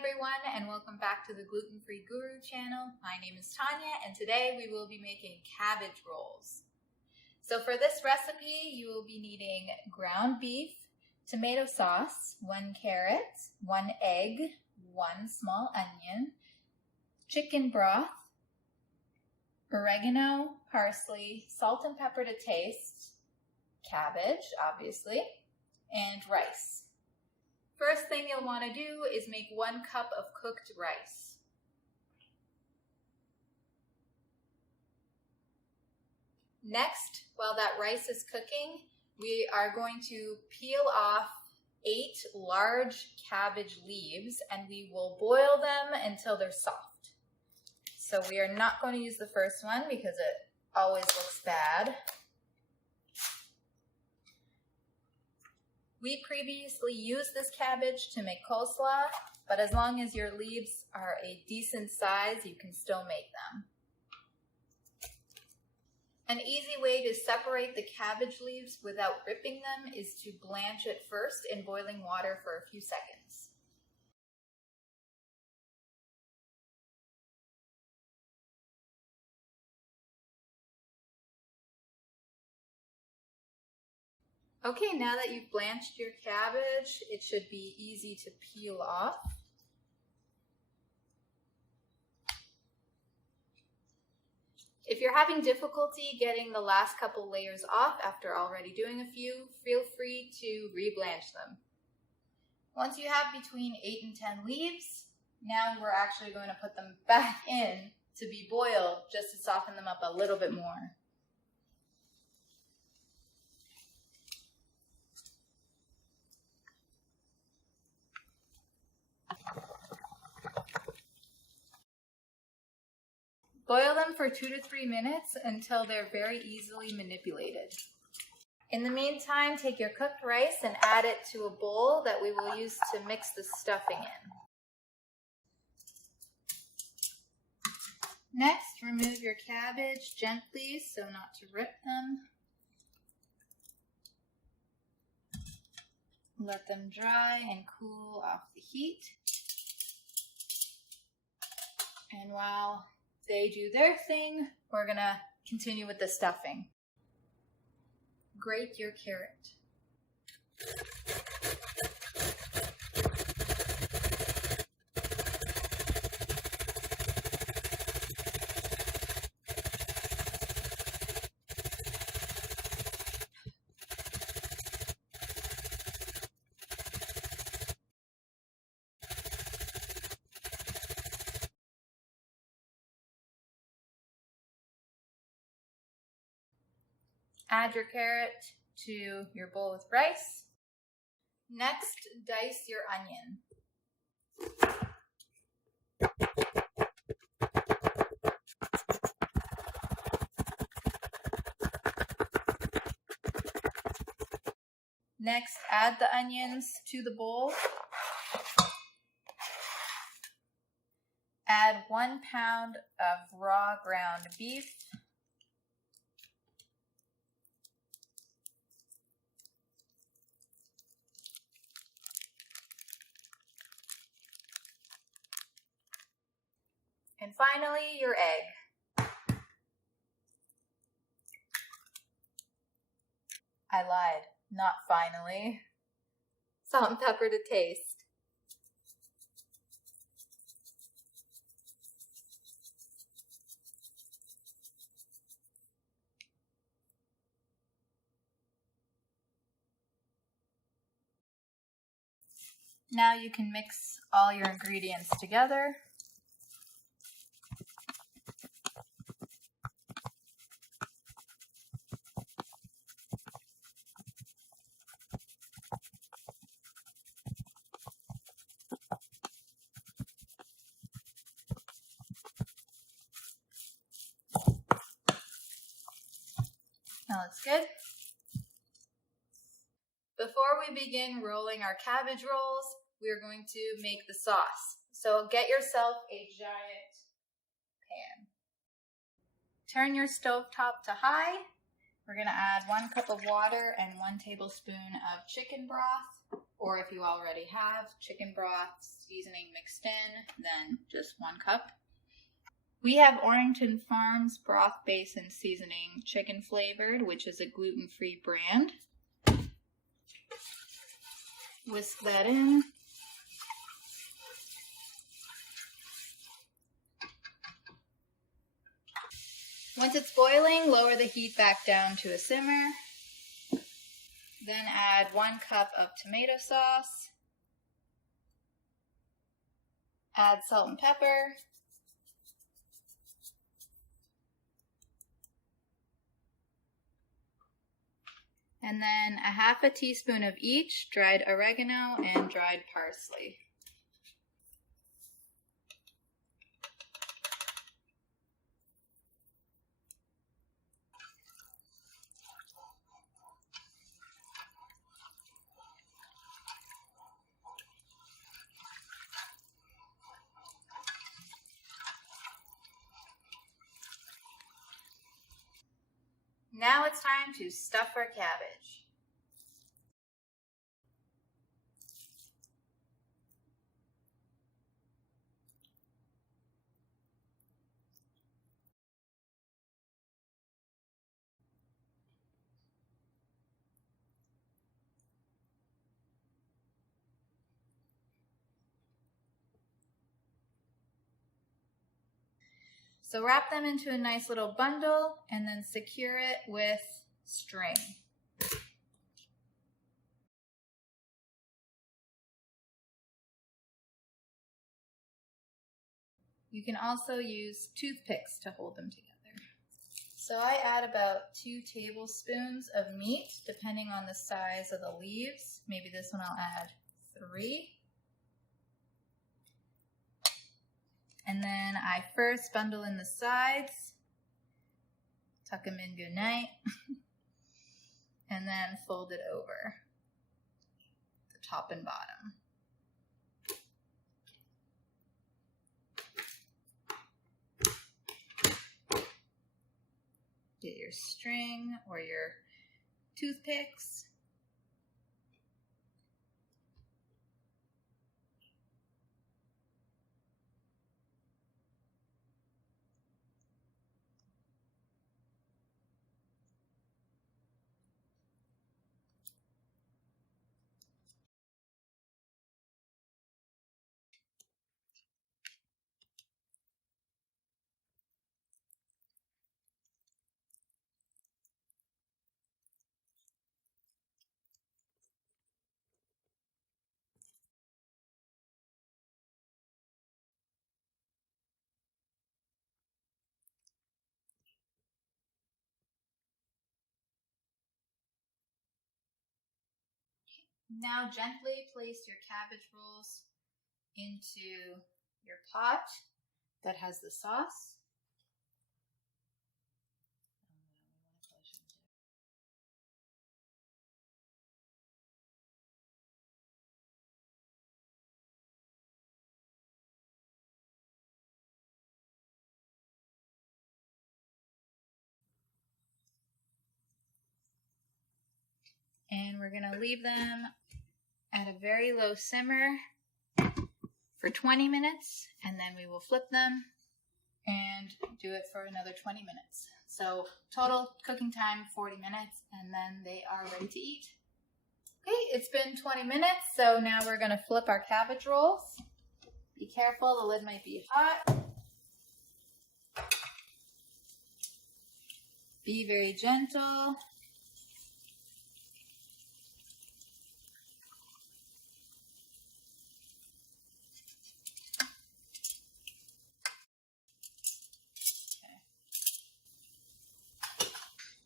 everyone, and welcome back to the Gluten-Free Guru channel. My name is Tanya, and today we will be making cabbage rolls. So for this recipe, you will be needing ground beef, tomato sauce, 1 carrot, 1 egg, 1 small onion, chicken broth, oregano, parsley, salt and pepper to taste, cabbage, obviously, and rice. First thing you'll want to do is make 1 cup of cooked rice. Next, while that rice is cooking, we are going to peel off 8 large cabbage leaves and we will boil them until they're soft. So we are not going to use the first one because it always looks bad. We previously used this cabbage to make coleslaw, but as long as your leaves are a decent size, you can still make them. An easy way to separate the cabbage leaves without ripping them is to blanch it first in boiling water for a few seconds. Okay, now that you've blanched your cabbage, it should be easy to peel off. If you're having difficulty getting the last couple layers off after already doing a few, feel free to re-blanch them. Once you have between 8 and 10 leaves, now we're actually going to put them back in to be boiled just to soften them up a little bit more. Boil them for 2 to 3 minutes until they're very easily manipulated. In the meantime, take your cooked rice and add it to a bowl that we will use to mix the stuffing in. Next, remove your cabbage gently so not to rip them. Let them dry and cool off the heat. And while they do their thing, we're gonna continue with the stuffing. Grate your carrot. Add your carrot to your bowl with rice. Next, dice your onion. Next, add the onions to the bowl. Add 1 pound of raw ground beef. And finally, your egg. I lied, not finally. Salt and pepper to taste. Now you can mix all your ingredients together. That looks good. Before we begin rolling our cabbage rolls, we are going to make the sauce. So get yourself a giant pan. Turn your stovetop to high. We're going to add 1 cup of water and 1 tablespoon of chicken broth. or if you already have chicken broth seasoning mixed in, then just 1 cup. We have Orrington Farms broth base and seasoning chicken flavored, which is a gluten-free brand. Whisk that in. Once it's boiling, lower the heat back down to a simmer. Then add 1 cup of tomato sauce. Add salt and pepper. And then a half a teaspoon of each dried oregano and dried parsley. Now it's time to stuff our cabbage. So wrap them into a nice little bundle and then secure it with string. You can also use toothpicks to hold them together. So I add about 2 tablespoons of meat, depending on the size of the leaves. Maybe this one I'll add 3. And then I first bundle in the sides, tuck them in goodnight, and then fold it over the top and bottom. Get your string or your toothpicks. Now gently place your cabbage rolls into your pot that has the sauce. And we're going to leave them at a very low simmer for 20 minutes, and then we will flip them and do it for another 20 minutes. So total cooking time 40 minutes, and then they are ready to eat. Okay, it's been 20 minutes, so now we're going to flip our cabbage rolls. Be careful, the lid might be hot. Be very gentle.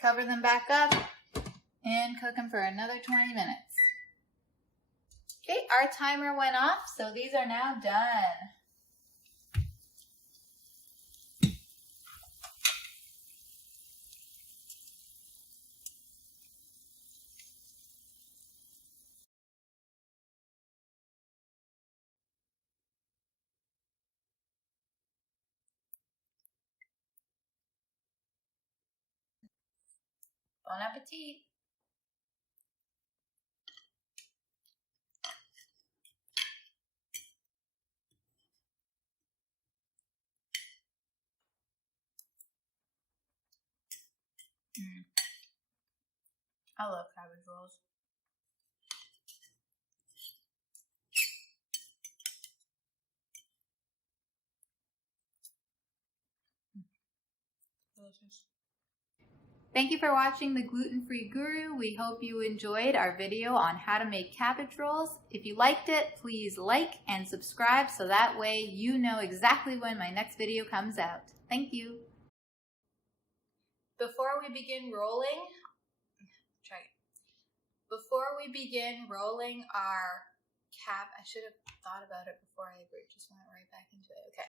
Cover them back up and cook them for another 20 minutes. Okay, our timer went off, so these are now done. Bon appetit! I love cabbage rolls. Delicious. Thank you for watching The Gluten-Free Guru. We hope you enjoyed our video on how to make cabbage rolls. If you liked it, please like and subscribe so that way you know exactly when my next video comes out. Thank you. Before we begin rolling our I should have thought about it before I just went right back into it. Okay.